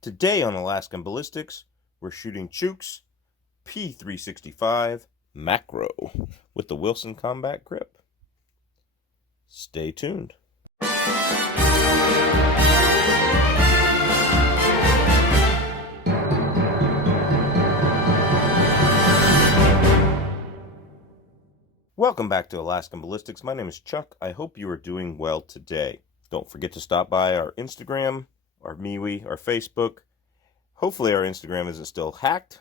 Today on Alaskan Ballistics, we're shooting Chooks P365 Macro with the Wilson Combat Grip. Stay tuned. Welcome back to Alaskan Ballistics. My name is Chuck. I hope you are doing well today. Don't forget to stop by our Instagram, our MeWe, our Facebook. Hopefully our Instagram isn't still hacked,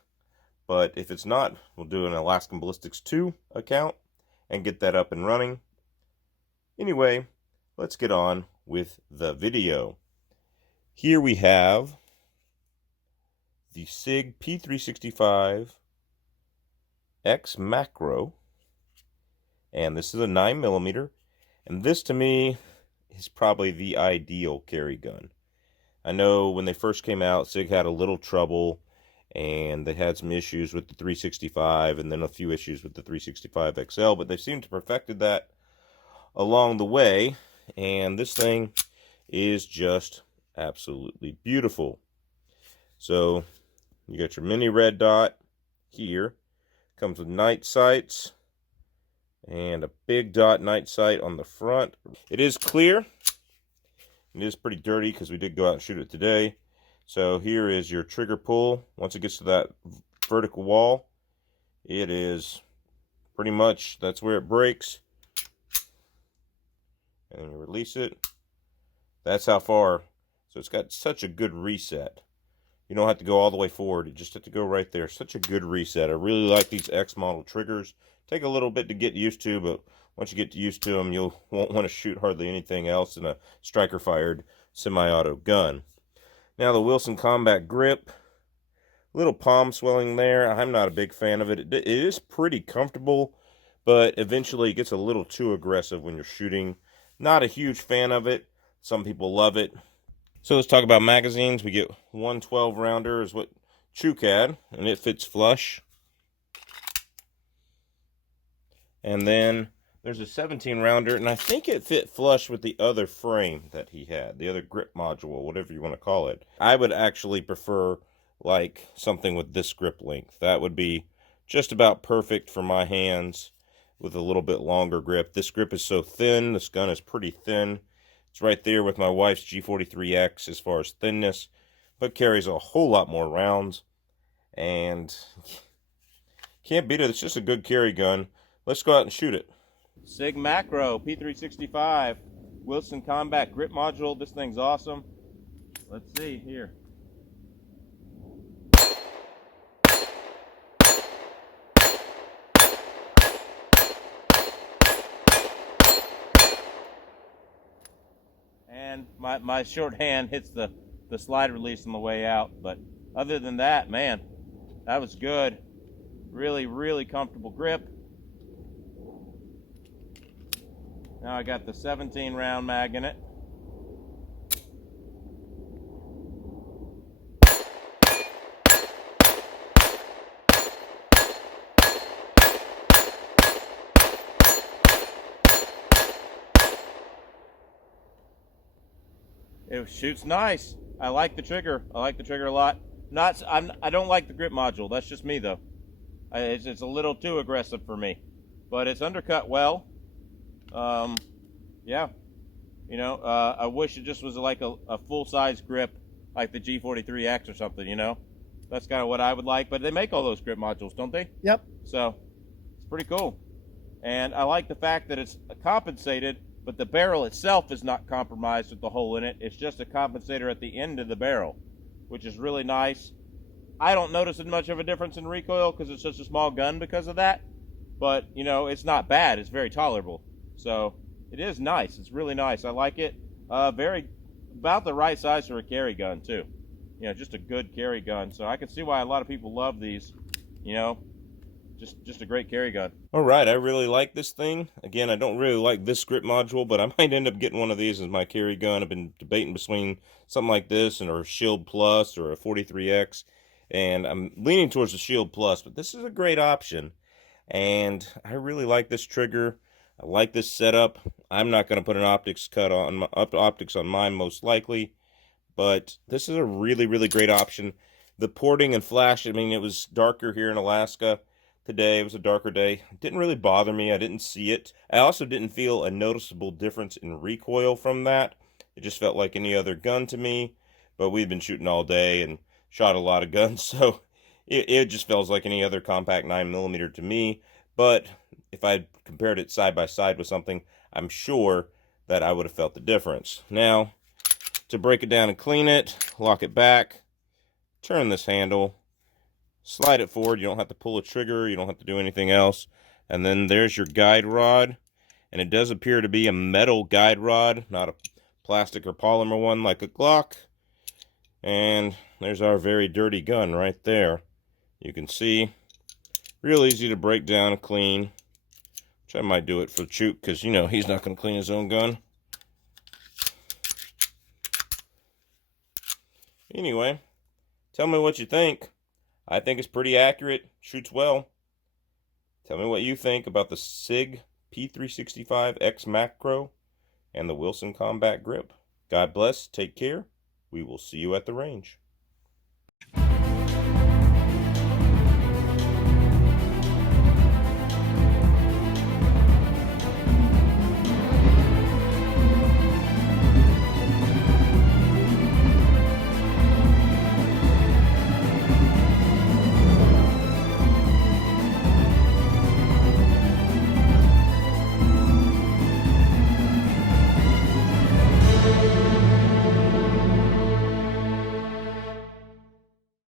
but if it's not, we'll do an Alaskan Ballistics 2 account and get that up and running. Anyway, let's get on with the video. Here we have the Sig P365 X Macro, and this is a 9mm, and this to me is probably the ideal carry gun. I know when they first came out, Sig had a little trouble, and they had some issues with the 365, and then a few issues with the 365 XL, but they seem to have perfected that along the way, and this thing is just absolutely beautiful. So you got your mini red dot here, comes with night sights and a big dot night sight on the front. It is clear. It is pretty dirty because we did go out and shoot it today. So here is your trigger pull. Once it gets to that vertical wall, it is pretty much, that's where it breaks. And then you release it. That's how far. So it's got such a good reset. You don't have to go all the way forward. You just have to go right there. Such a good reset. I really like these X model triggers. Take a little bit to get used to, but once you get used to them, you won't want to shoot hardly anything else in a striker fired semi-auto gun. Now the Wilson Combat Grip, little palm swelling there. I'm not a big fan of it. It is pretty comfortable, but eventually it gets a little too aggressive when you're shooting. Not a huge fan of it. Some people love it. So let's talk about magazines. We get one 12-rounder is what Chook had, and it fits flush. And then there's a 17-rounder, and I think it fit flush with the other frame that he had, the other grip module, whatever you want to call it. I would actually prefer like something with this grip length. That would be just about perfect for my hands with a little bit longer grip. This grip is so thin. This gun is pretty thin. It's right there with my wife's G43X as far as thinness, but carries a whole lot more rounds, and can't beat it. It's just a good carry gun. Let's go out and shoot it. Sig Macro P365 Wilson Combat Grip Module. This thing's awesome. Let's see here. And my short hand hits the slide release on the way out. But other than that, man, that was good. Really, really comfortable grip. Now I got the 17-round mag in it. It shoots nice. I like the trigger. I like the trigger a lot. I don't like the grip module. That's just me though. It's a little too aggressive for me, but it's undercut well. Yeah, you know, I wish it just was like a full-size grip like the G43X or something, you know. That's kind of what I would like, but they make all those grip modules, don't they? Yep. So it's pretty cool. And I like the fact that it's compensated, but the barrel itself is not compromised with the hole in it. It's just a compensator at the end of the barrel, which is really nice. I don't notice much of a difference in recoil because it's such a small gun because of that, but you know, it's not bad. It's very tolerable. So it is nice. It's really nice. I like it. Very about the right size for a carry gun too. You know, just a good carry gun. So I can see why a lot of people love these. You know, just a great carry gun. All right, I really like this thing. Again, I don't really like this grip module, but I might end up getting one of these as my carry gun. I've been debating between something like this and or a Shield Plus or a 43X, and I'm leaning towards the Shield Plus, but this is a great option, and I really like this trigger. I like this setup. I'm not going to put an optics on mine most likely, but this is a really, really great option. The porting and flash, I mean, it was darker here in Alaska today. It was a darker day. It didn't really bother me. I didn't see it. I also didn't feel a noticeable difference in recoil from that. It just felt like any other gun to me, but we've been shooting all day and shot a lot of guns, so it just feels like any other compact 9mm to me. But if I compared it side by side with something, I'm sure that I would have felt the difference. Now, to break it down and clean it, lock it back, turn this handle, slide it forward. You don't have to pull a trigger, you don't have to do anything else. And then there's your guide rod, and it does appear to be a metal guide rod, not a plastic or polymer one like a Glock. And there's our very dirty gun right there. You can see, real easy to break down and clean, which I might do it for Chook, because, you know, he's not going to clean his own gun. Anyway, tell me what you think. I think it's pretty accurate, shoots well. Tell me what you think about the Sig P365 X Macro and the Wilson Combat Grip. God bless, take care. We will see you at the range.